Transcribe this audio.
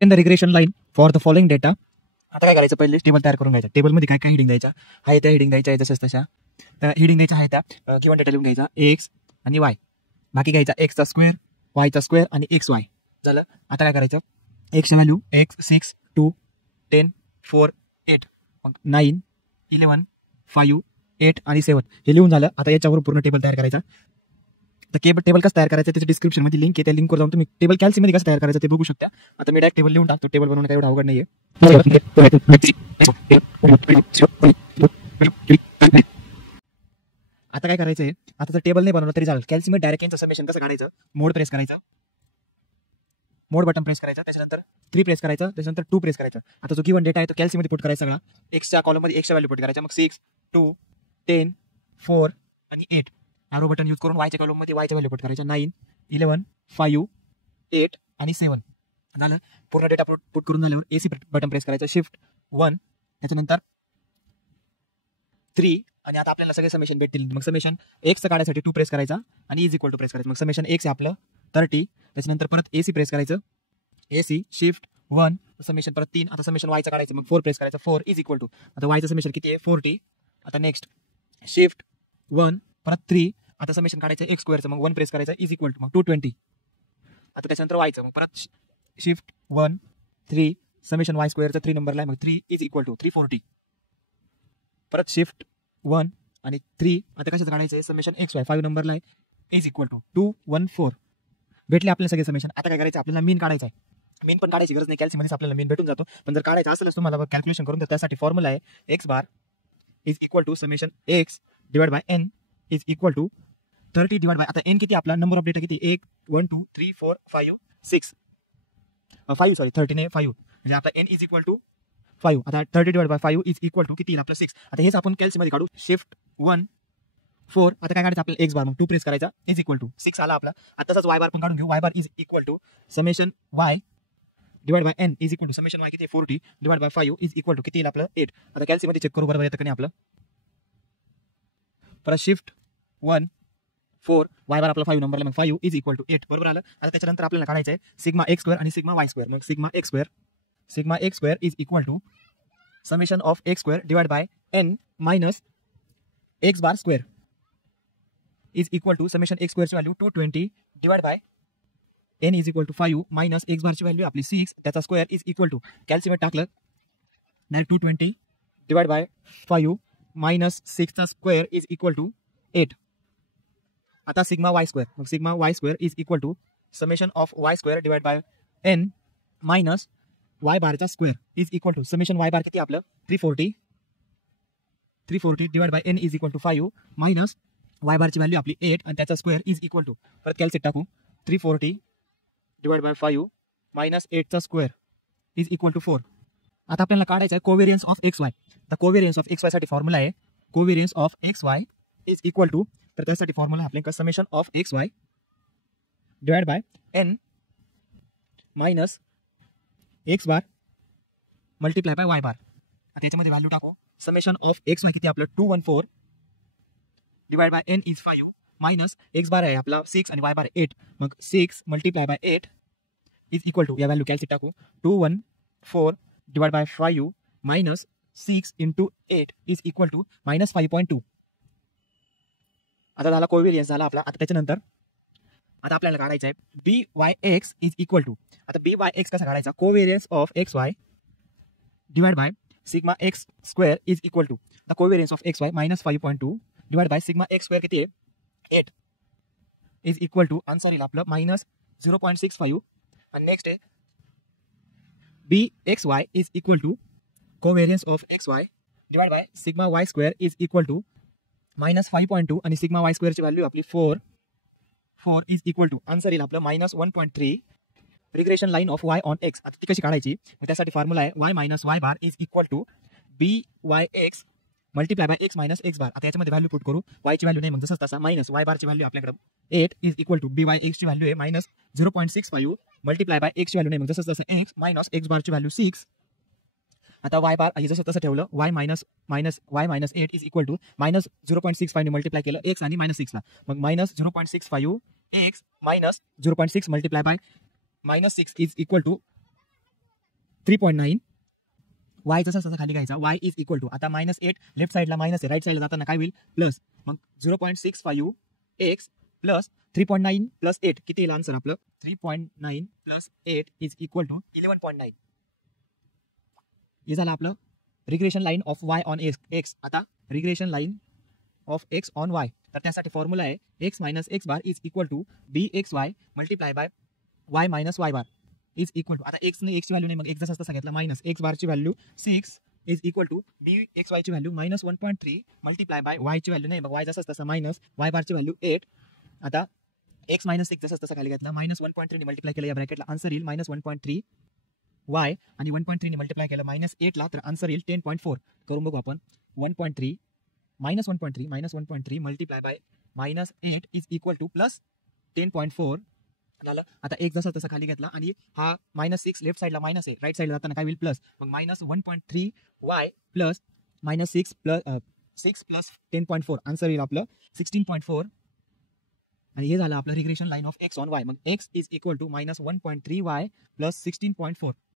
In the regression line for the following data. आता काय करायचं, पहिले टेबल तयार करून घ्यायचा. टेबलमध्ये काय काय हेडिंग द्यायचा आहे, त्या हेडिंग द्यायच्या आहे जसं तशा. तर हेडिंग द्यायच्या आहे त्या गिवन डेटा लिहून घ्यायचा एक्स आणि वाय. बाकी घ्यायचा एक्सचा स्क्वेअर, वायचा स्क्वेअर आणि एक्स वाय. झालं. आता काय करायचं, एक्सची व्हॅल्यू एक्स 6 2 10 4 8 मग 9 11 5 8 आणि 7 हे लिहून झालं. आता याच्यावर पूर्ण टेबल तयार करायचा. तर टेबल कसं तयार करायचं त्याच्या डिस्क्रिप्शन मध्ये लिंक आहे, त्या लिंकवर जाऊन तुम्ही टेबल कॅल्सीमध्ये कसं तयार करायचं ते बघू शकता. आता मी डायरेक्ट टेबल लिहून टाकतो. टेबल बनवणं काही एवढं अवघड नाहीये. आता काय करायचं आहे, आता जर टेबल नाही बनवलं तरी चालेल. कॅल्सीमध्ये डायरेक्ट यांचं समेशन कसं काढायचं, मोड प्रेस करायचं, मोड बटन प्रेस करायचं, त्याच्यानंतर 3 प्रेस करायचं, त्याच्यानंतर 2 प्रेस करायचं. आता जो गिवन डेटा आहे तो कॅल्सीमध्ये पुट करायचा सगळा. एक्सच्या कॉलममध्ये एक्सच्या व्हॅल्यू पुट करायच्या. मग 6 2 10 4 आणि 8 ॲरो बटन यूज करून वायच्या कॉलममध्ये वायच्या व्हॅल्यू पुट करायच्या. 9 11 5 8 आणि 7 झालं. पूर्ण डेटा पुट करून झाल्यावर एसी बटन प्रेस करायचं, शिफ्ट 1 त्याच्यानंतर 3 आणि आता आपल्याला सगळे समेशन भेटतील. मग समेशन एक्सचं काढायसाठी 2 प्रेस करायचा आणि इज इक्वल टू प्रेस करायचं. मग समेशन एक्स आहे आपलं 30. त्याच्यानंतर परत एसी प्रेस करायचं, एसी शिफ्ट 1 समेशन परत 3. आता समेशन वायचं काढायचं, मग 4 प्रेस करायचं, 4 इज इक्वल टू. आता वायचं समेशन किती आहे 40. आता नेक्स्ट शिफ्ट 1 परत 3. आता समेशन काढायचं एक्स स्क्वेअरचं, मग 1 प्रेस करायचं इज इक्वल टू मग 220. आता त्याच्यानंतर वायचं, मग परत शिफ्ट 1 3 समेशन वाय स्क्वेअरचं 3 नंबरला आहे, मग 3 इज इक्वल टू 340. परत शिफ्ट 1 आणि 3. आता कशाचं काढायचं आहे, समेशन एक्स वाय 5 नंबरला आहे इज इक्वल टू 214. भेटले आपल्याला सगळे समेशन. आता काय करायचं, आपल्याला मीन काढायचं आहे. मीन पण काढायची गरज नाही, कॅल्सीमध्येच आपल्याला मीन भेटून जातो. पण जर काढायचं असेल तुम्हाला कॅल्क्युलेशन करून, तर त्यासाठी फॉर्म्युला आहे X bar is equal to summation X divide by N is equal to 30 divide by, आता एन किती आपला नंबर ऑफ डेटा किती 1 1 2 3 4 5 6 5 सॉरी 30 ने 5 म्हणजे आपला एन इज इक्वल टू 5. आता 30 divide by 5 is equal to किती आपला 6. आता हेच आपण कॅल्सीमध्ये काढू, शिफ्ट 1 4. आता काय काढायचं आपल्याला एक्स बार, मग 2 प्रेस करायचा इज इक्वल टू 6 आला आपला. आता तसंच वाय बार पण काढून घेऊ. Y bar is equal to summation y divide by N is equal to summation y किती 40 divide by 5 is equal to किती येईल आपलं 8. आता कॅल्सीमध्ये चेक करू बरोबर येतं का नाही आपलं. परत शिफ्ट 1 4 वाय बार आपला 5 नंबरला, मग 5 इज इक्वल टू 8 बरोबर आलं. आता त्याच्यानंतर आपल्याला काढायचं आहे सिग्मा एक्स स्क्वेअर आणि सिग्मा वाय स्क्वेअर. मग sigma x square is equal to summation of x square divide by n minus x bar square is equal to summation x स्क्वेअरची value 220 divide by N is equal to 5 minus x बारची value आपली 6 त्याचा square is equal to कॅल्सीमेट टाकलं direct 220 divide by 5 minus 6 चा square is equal to 8. आता sigma y square, मग sigma y square is equal to summation of y square divide by n minus y बारचा square is equal to summation y bar किती आपलं 340 divide by N is equal to 5 minus y बारची value आपली 8 आणि त्याचा square is equal to परत कॅल्सीट टाकू 340 divide by 5 minus 8 चा स्क्वेअर इज इक्वल टू 4. आता आपल्याला काढायचं आहे कोव्हेरियन्स ऑफ एक्स वाय. तर कोव्हेरियन्स ऑफ एक्स वाय साठी फॉर्म्युला आहे covariance of x y is equal to, तर त्यासाठी फॉर्म्युला आपल्या summation of x y divide by n minus x bar multiply by y bar. आता याच्यामध्ये value टाकू summation of x Y किती आपलं 214 divide by N is 5 minus x bar आहे आपला 6 आणि वाय बार 8, मग 6 multiply by 8 is equal to या व्हॅल्यू कॅल्सी टाकू 214 divide by 5 minus 6 into 8 is equal to minus 5.2. आता झाला कोव्हेरियन्स झाला आपला. आता त्याच्यानंतर आता आपल्याला काढायचं आहे b y x is equal to, आता बी वाय एक्स कसा काढायचा covariance of x y divide by sigma x square is equal to the covariance of x y minus 5.2 divide by sigma x square किती आहे 8 is equal to answer येईल आपलं minus 0.65. आणि next आहे b x y is equal to covariance of x y divide by sigma y square is equal to minus 5.2 आणि sigma Y स्क्वेअरची value आपली 4 is equal to answer येईल आपलं minus 1.3. Regression line of y on x. आता ती कशी काढायची, त्यासाठी formula आहे y minus y bar is equal to B y x multiply by x minus x bar. आता याच्यामध्ये व्हॅल्यू पुट करू, वायची व्हॅल्यू नाही मग जसं तसा मायनस वाय बारची व्हॅल्यू आपल्याकडे 8 is equal to B Y एक्सची व्हॅल्यू आहे मायनस 0.65 मल्टिप्लाय बाय एक्सची व्हॅल्यू नाही मग जसं तसं एक्स मायनस एक्स बारची व्हॅल्यू 6. आता वाय बार जसं तसं ठेवलं Y minus Y minus 8 is equal to minus 0.65 ने मल्टिप्लाय केलं एक्स आणि मायनस 6 ला, मग minus 0.65 x minus 0.6 multiply by minus 6 is equal to 3.9 y जसा तसा खाली घ्यायचा y इज इक्वल टू आता -8 लेफ्ट साईडला मायनस आहे राईट साईडला जाताना काय होईल प्लस मग 0.65 x प्लस 3.9 प्लस 8 किती येईल आन्सर आपलं 3.9 प्लस 8 इज इक्वल टू 11.9 हे झालं आपलं regression line of y on x आता regression line of x on y तर त्यासाठी फॉर्म्युला आहे x minus x bar is equal to bxy multiply by y minus y bar is equal to आता x ने x ची value नाही मग x जसा तसा घेतला मायनस x बारची value 6 is equal to bxy ची व्हॅल्यू -1.3 मल्टिप्लाय बाय y ची व्हॅल्यू नाही मग y जसा तसा मायनस y बारची व्हॅल्यू 8 आता x मायनस 6 जसा तसा खाली घेतला -1.3 ने मल्टिप्लाय केलं या ब्रॅकेटला आन्सर येईल -1.3 y आणि 1.3 ने मल्टिप्लाय केलं -8 ला तर आन्सर येईल 10.4 करून बघू आपण 1.3 -1.3 multiply by -8 is equal two plus 10.4 झालं आता एक जसा तसा खाली घेतला आणि हा -6 लेफ्ट साईडला मायनस आहे राईट साईडला जाताना काय होईल प्लस मग -1.3 y प्लस -6 प्लस 10.4 आन्सर येईल आपलं 16.4 आणि हे झालं आपलं regression line of x on y मग x is equal to -1.3 y plus 16.4